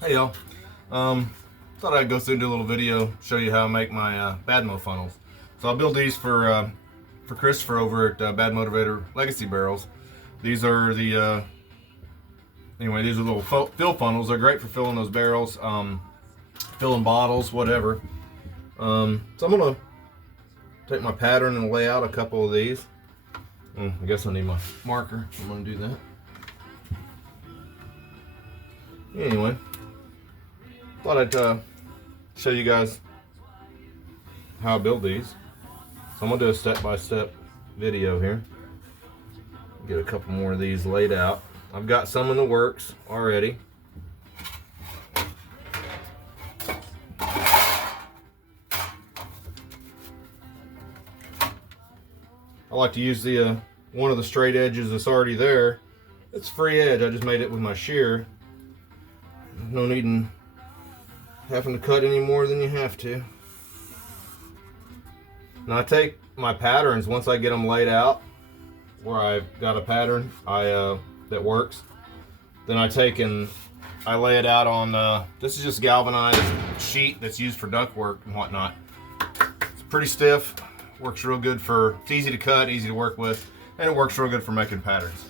Hey y'all, thought I'd go through and do a little video, show you how I make my Badmo funnels. So I'll build these for Christopher over at Badmotivator Legacy Barrels. These are the, anyway, these are little fill funnels. They're great for filling those barrels, filling bottles, whatever. So I'm gonna take my pattern and lay out a couple of these. I guess I need my marker. I'm gonna do that. Anyway, thought I'd show you guys how I build these. So I'm gonna do a step-by-step video here. Get a couple more of these laid out. I've got some in the works already. I like to use the one of the straight edges that's already there. It's free edge. I just made it with my shear. No need in having to cut any more than you have to. Now I take my patterns once I get them laid out, where I've got a pattern that works. Then I take and I lay it out on. This is just galvanized sheet that's used for ductwork and whatnot. It's pretty stiff. Works real good for. It's easy to cut, easy to work with, and it works real good for making patterns.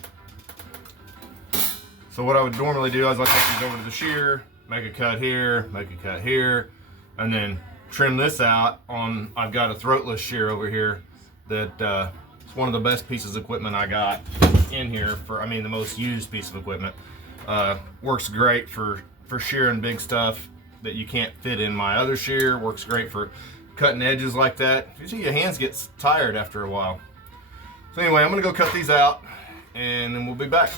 So what I would normally do is I take these over to the shear, make a cut here, make a cut here, and then trim this out on. I've got a throatless shear over here that it's one of the best pieces of equipment I got in here for. I mean, the most used piece of equipment. Works great for shearing big stuff that you can't fit in my other shear. Works great for cutting edges like that. Usually your hands get tired after a while. So anyway, I'm gonna go cut these out and then we'll be back.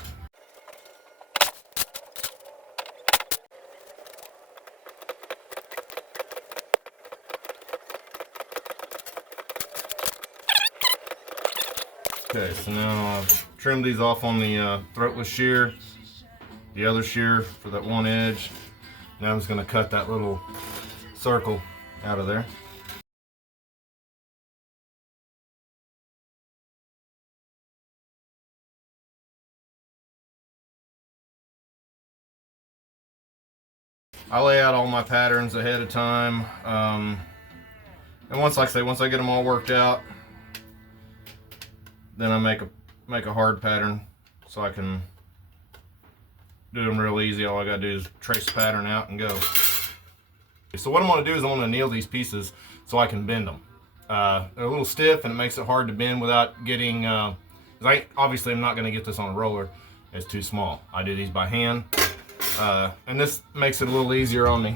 Okay, so now I've trimmed these off on the throatless shear, the other shear for that one edge. Now I'm just gonna cut that little circle out of there. I lay out all my patterns ahead of time, and once, like I say, once I get them all worked out, then I make a hard pattern so I can do them real easy. All I gotta do is trace the pattern out and go. So what I'm gonna do is I'm gonna anneal these pieces so I can bend them. They're a little stiff and it makes it hard to bend without getting, obviously I'm not gonna get this on a roller. It's too small. I do these by hand. And this makes it a little easier on me.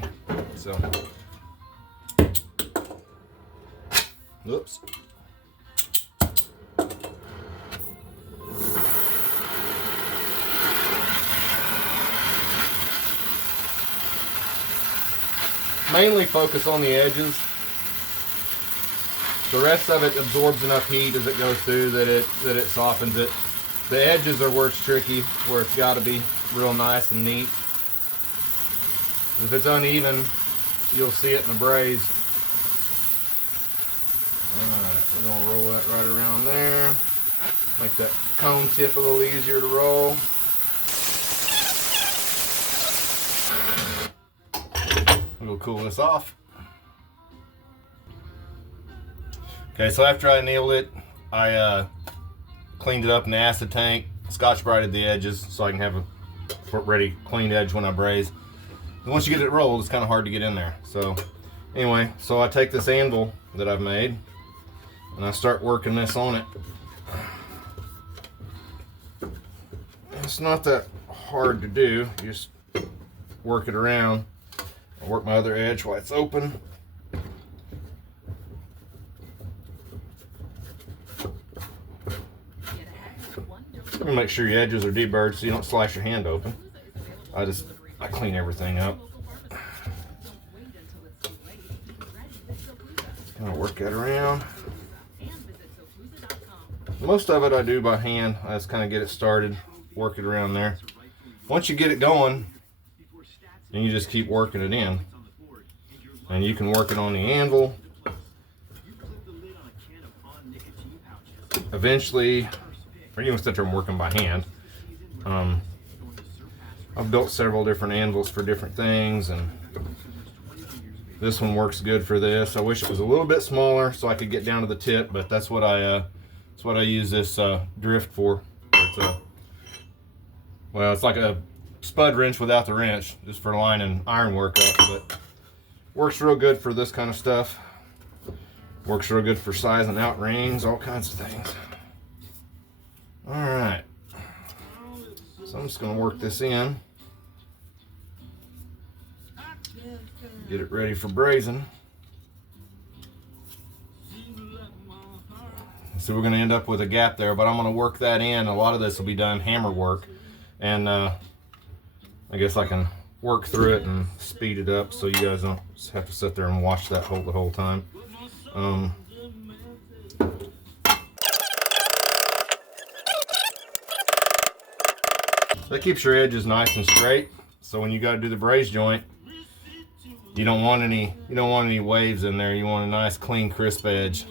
So, oops. Mainly focus on the edges. The rest of it absorbs enough heat as it goes through that it softens it. The edges are where it's tricky, where it's got to be real nice and neat. If it's uneven, you'll see it in the braze. Alright, we're going to roll that right around there. Make that cone tip a little easier to roll. We'll cool this off. Okay, so after I annealed it, I cleaned it up in the acid tank, Scotch-Brighted the edges so I can have a ready clean edge when I braze. And once you get it rolled, it's kind of hard to get in there. So anyway, so I take this anvil that I've made and I start working this on it. It's not that hard to do. You just work it around. I'll work my other edge while it's open. Make sure your edges are deburred so you don't slice your hand open. I clean everything up. Kind of work that around. Most of it I do by hand. I just kind of get it started, work it around there. Once you get it going, then you just keep working it in. And you can work it on the anvil. Eventually, or you can sit there and work them by hand. I've built several different anvils for different things, and this one works good for this. I wish it was a little bit smaller so I could get down to the tip, but that's what I use this drift for. Well, it's like a spud wrench without the wrench, just for lining ironwork up, but works real good for this kind of stuff. Works real good for sizing out rings, all kinds of things. All right, so I'm just gonna work this in, get it ready for brazing. So we're gonna end up with a gap there, but I'm gonna work that in. A lot of this will be done hammer work, and I guess I can work through it and speed it up so you guys don't just have to sit there and watch that the whole time. That keeps your edges nice and straight, so when you got to do the braze joint, you don't want any waves in there. You want a nice, clean, crisp edge.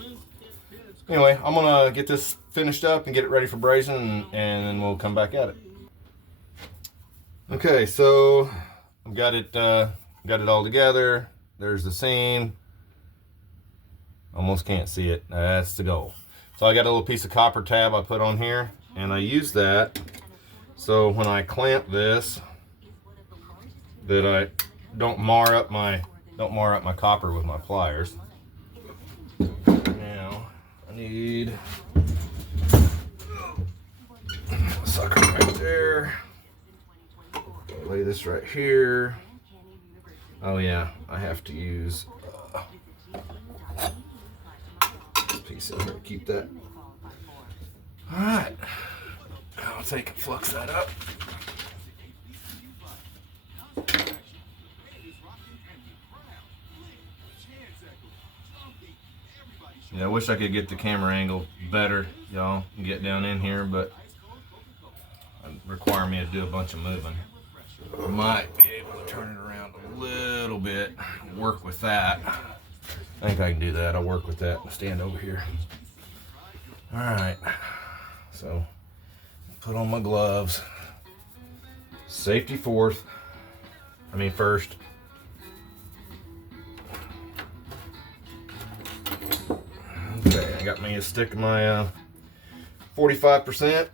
Anyway, I'm gonna get this finished up and get it ready for brazing, and then we'll come back at it. Okay, so I've got it all together. There's the seam. Almost can't see it. That's the goal. So I got a little piece of copper tab I put on here, and I use that so when I clamp this, that I don't mar up my copper with my pliers. Now I need a sucker right there. Lay this right here. Oh yeah, I have to use this piece in here to keep that. All right, I'll take and flux that up. Yeah, I wish I could get the camera angle better, y'all, and get down in here, but it would require me to do a bunch of moving. I might be able to turn it around a little bit, work with that. I think I can do that. I'll work with that and stand over here. All right, so put on my gloves. Safety first. Okay, I got me a stick of my 45%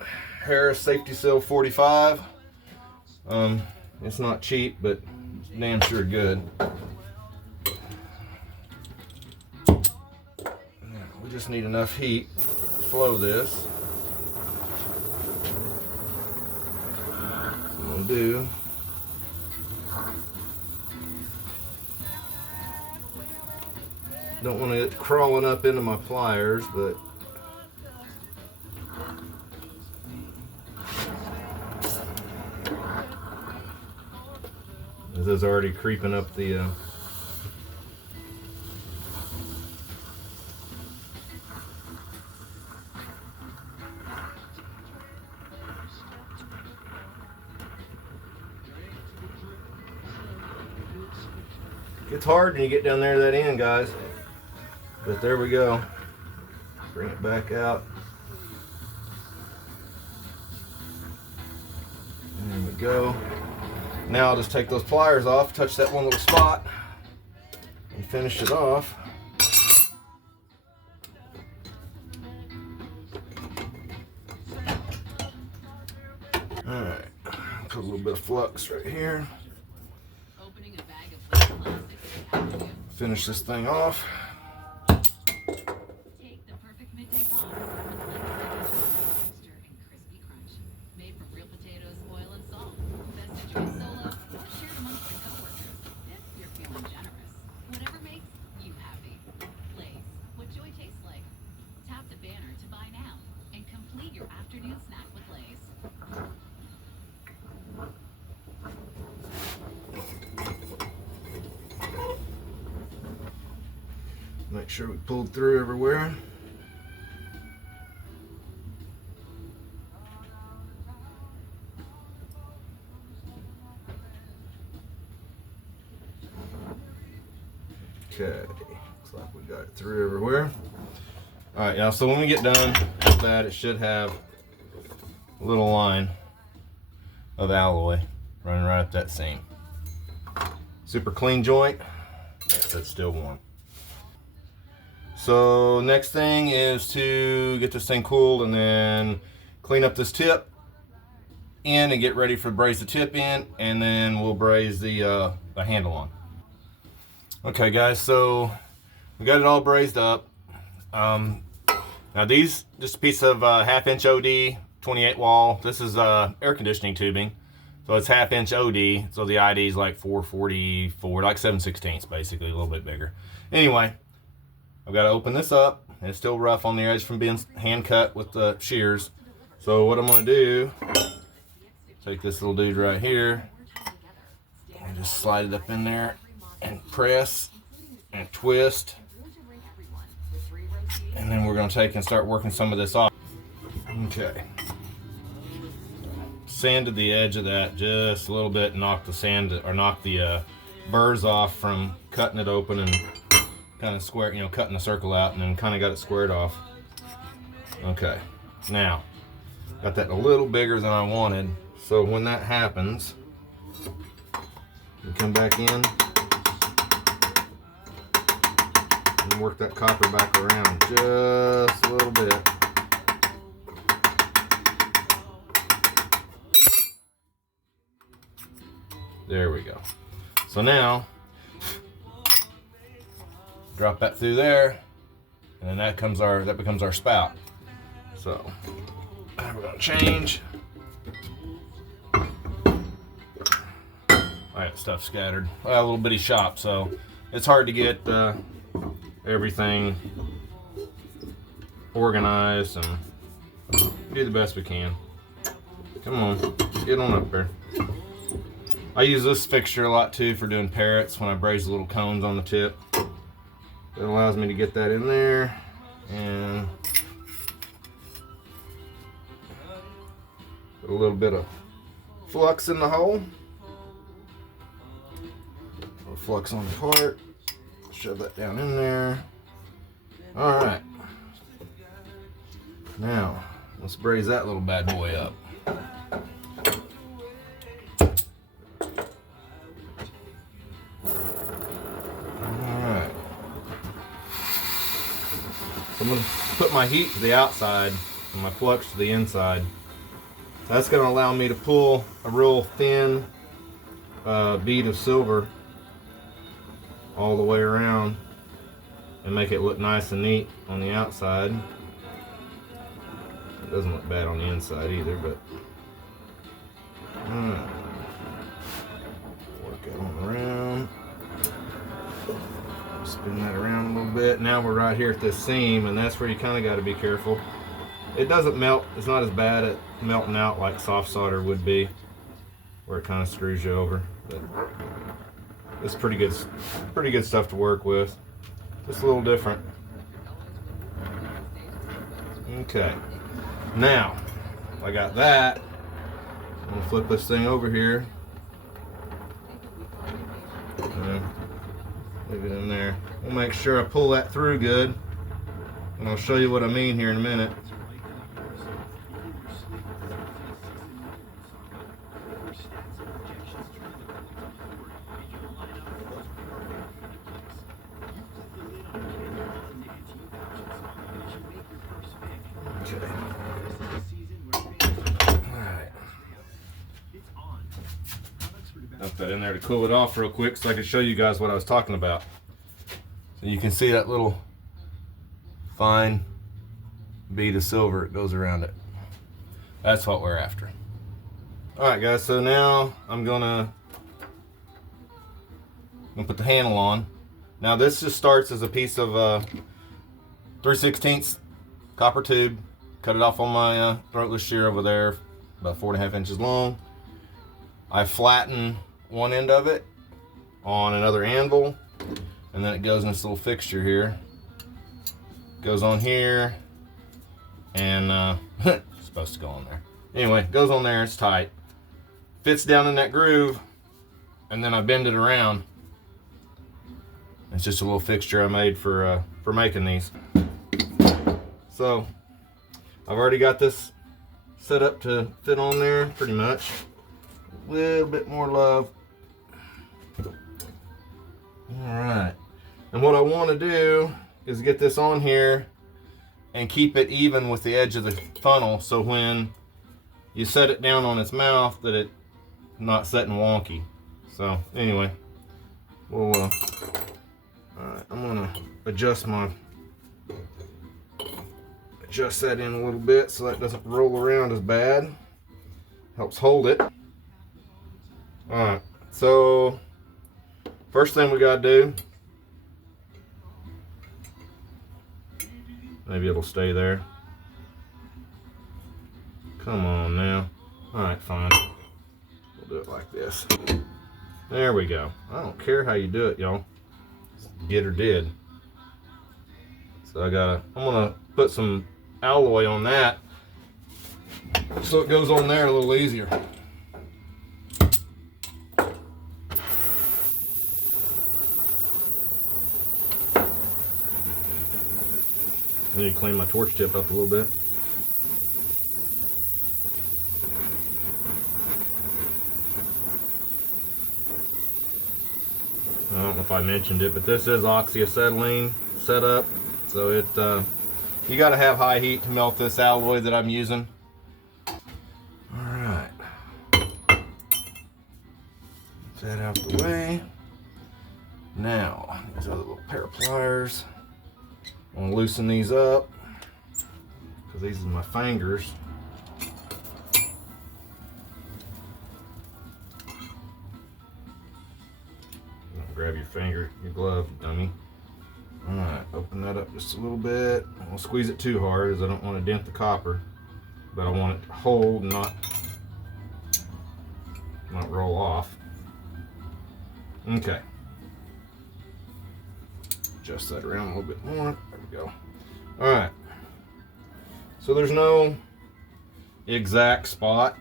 Harris Safety Seal 45. It's not cheap, but damn sure good. We just need enough heat to flow this. What we'll do. Don't want it crawling up into my pliers, but this is already creeping up the It's hard when you get down there to that end, guys. But there we go. Bring it back out. There we go. Now I'll just take those pliers off, touch that one little spot, and finish it off. Alright, put a little bit of flux right here. Finish this thing off. Make sure we pulled through everywhere. Okay, looks like we got it through everywhere. All right, y'all, so when we get done with that, it should have a little line of alloy. running right up that seam. Super clean joint. Yes, that's still warm. So next thing is to get this thing cooled and then clean up this tip in and get ready for braise the tip in, and then we'll braise the handle on. Okay guys, so we got it all brazed up. Now these, just a piece of 1/2 inch OD 28 wall. This is air conditioning tubing, so it's 1/2 inch OD, so the ID is like 444, like 7/16 basically, a little bit bigger. Anyway, I've got to open this up, and it's still rough on the edge from being hand cut with the shears. So what I'm going to do, take this little dude right here and just slide it up in there and press and twist, and then we're going to take and start working some of this off. Okay, sanded the edge of that just a little bit, knock the sand, or knock the burrs off from cutting it open and kind of square, cutting the circle out, and then kind of got it squared off. Okay, now got that a little bigger than I wanted, so when that happens, we come back in and work that copper back around just a little bit. There we go. So now drop that through there, and then that becomes our spout. So we're gonna change. I got stuff scattered. I have a little bitty shop, so it's hard to get everything organized, and do the best we can. Come on, get on up there. I use this fixture a lot too for doing parrots when I braise the little cones on the tip. That allows me to get that in there and put a little bit of flux in the hole. A little flux on the part. Shove that down in there. Alright. Now, let's braise that little bad boy up. I'm going to put my heat to the outside and my flux to the inside. That's going to allow me to pull a real thin bead of silver all the way around and make it look nice and neat on the outside. It doesn't look bad on the inside either, but work it on around. Spin that around a little bit. Now we're right here at this seam, and that's where you kind of got to be careful. It doesn't melt. It's not as bad at melting out like soft solder would be, where it kind of screws you over. But it's pretty good stuff to work with. Just a little different. Okay. Now I got that. I'm gonna flip this thing over here. Leave it in there. We'll make sure I pull that through good, and I'll show you what I mean here in a minute. Okay. Alright. Dump that in there to cool it off real quick so I can show you guys what I was talking about. So you can see that little fine bead of silver that goes around it. That's what we're after. Alright guys, so now I'm gonna put the handle on. Now this just starts as a piece of 3/16 copper tube. Cut it off on my throatless shear over there, about 4.5 inches long. I flatten one end of it on another anvil, and then it goes in this little fixture here. Goes on here, and it's supposed to go on there. Anyway, goes on there, it's tight. Fits down in that groove, and then I bend it around. It's just a little fixture I made for making these. So I've already got this set up to fit on there pretty much. A little bit more love. All right. And what I want to do is get this on here and keep it even with the edge of the funnel, so when you set it down on its mouth that it's not setting wonky. So anyway, we'll all right, I'm gonna adjust that in a little bit so that doesn't roll around as bad. Helps hold it. All right, so first thing we gotta do, maybe it'll stay there. Come on now. All right, fine. We'll do it like this. There we go. I don't care how you do it, y'all. Get or did. So I'm gonna put some alloy on that so it goes on there a little easier. I need to clean my torch tip up a little bit. I don't know if I mentioned it, but this is oxyacetylene setup, so you got to have high heat to melt this alloy that I'm using. All right, get that out the way. Now, these other little pair of pliers. I'm gonna loosen these up because these are my fingers. Grab your finger, your glove, dummy. All right, open that up just a little bit. I won't squeeze it too hard as I don't want to dent the copper, but I want it to hold and not roll off. Okay. Adjust that around a little bit more. There we go. All right. So there's no exact spot.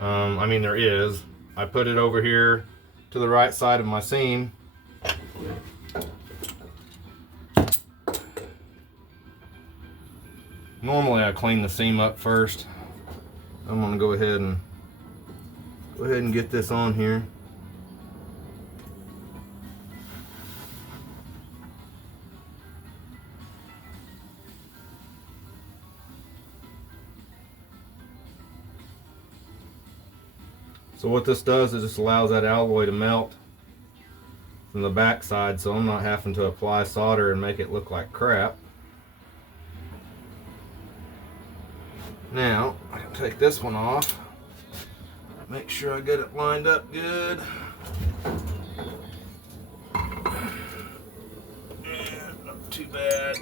I mean, there is. I put it over here to the right side of my seam. Normally I clean the seam up first. I'm gonna go ahead and get this on here. So what this does is just allows that alloy to melt from the back side, so I'm not having to apply solder and make it look like crap. Now I can take this one off, make sure I get it lined up good. Not too bad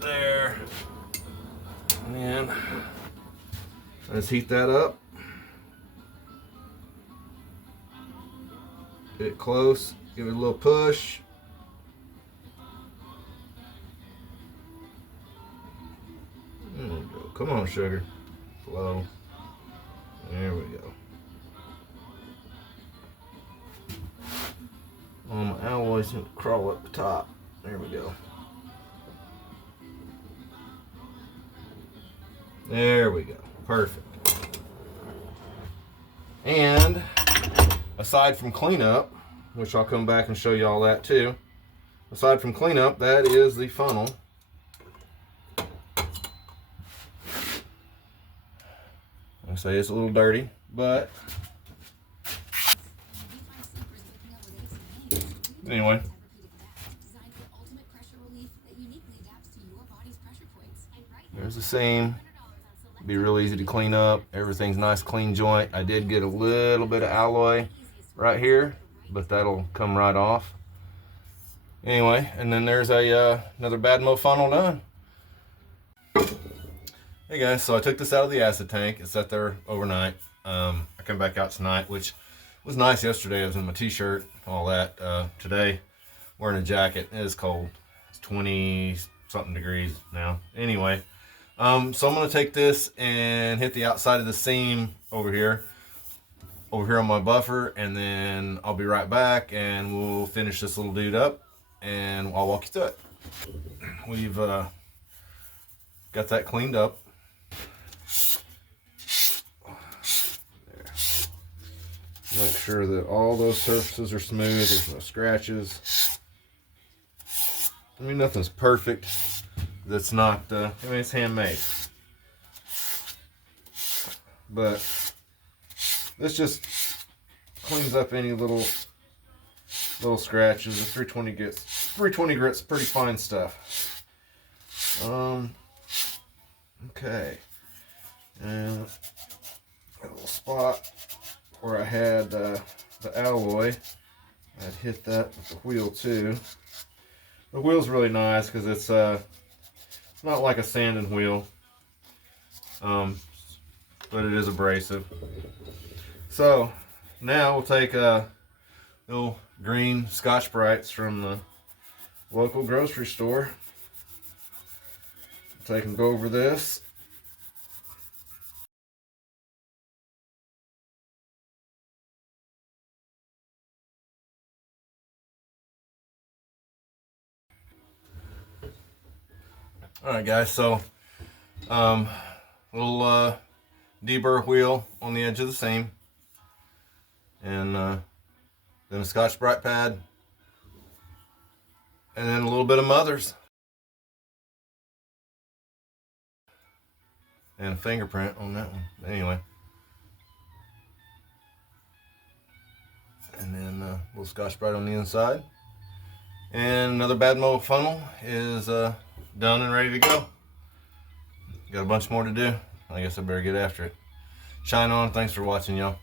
there. And then let's heat that up. Get it close, give it a little push. There we go. Come on, sugar. Flow. There we go. All my alloys seem to crawl up the top. There we go. There we go. Perfect. And aside from cleanup, which I'll come back and show you all that too. Aside from cleanup, that is the funnel. I say it's a little dirty, but anyway. There's the seam. Be real easy to clean up. Everything's nice, clean joint. I did get a little bit of alloy right here, but that'll come right off. Anyway, and then there's another Badmo funnel done. Hey guys, so I took this out of the acid tank. It sat there overnight. I come back out tonight, which was nice yesterday. I was in my t-shirt, all that. Today, wearing a jacket. It is cold. It's 20 something degrees now. Anyway, so I'm gonna take this and hit the outside of the seam over here on my buffer, and then I'll be right back and we'll finish this little dude up and I'll walk you through it. We've got that cleaned up. There. Make sure that all those surfaces are smooth, there's no scratches. I mean, nothing's perfect. That's not, I mean, it's handmade. But this just cleans up any little scratches. The 320 grit's pretty fine stuff. Okay. And a little spot where I had the alloy. I'd hit that with the wheel too. The wheel's really nice because it's not like a sanding wheel, but it is abrasive. So now we'll take little green Scotch-Brites from the local grocery store. Take and go over this. Alright guys, so little deburr wheel on the edge of the seam, and then a Scotch-Brite pad, and then a little bit of Mother's, and a fingerprint on that one. Anyway, and then a little Scotch-Brite on the inside, and another Badmo funnel is done and ready to go. Got a bunch more to do. I guess I better get after it. Shine on. Thanks for watching, y'all.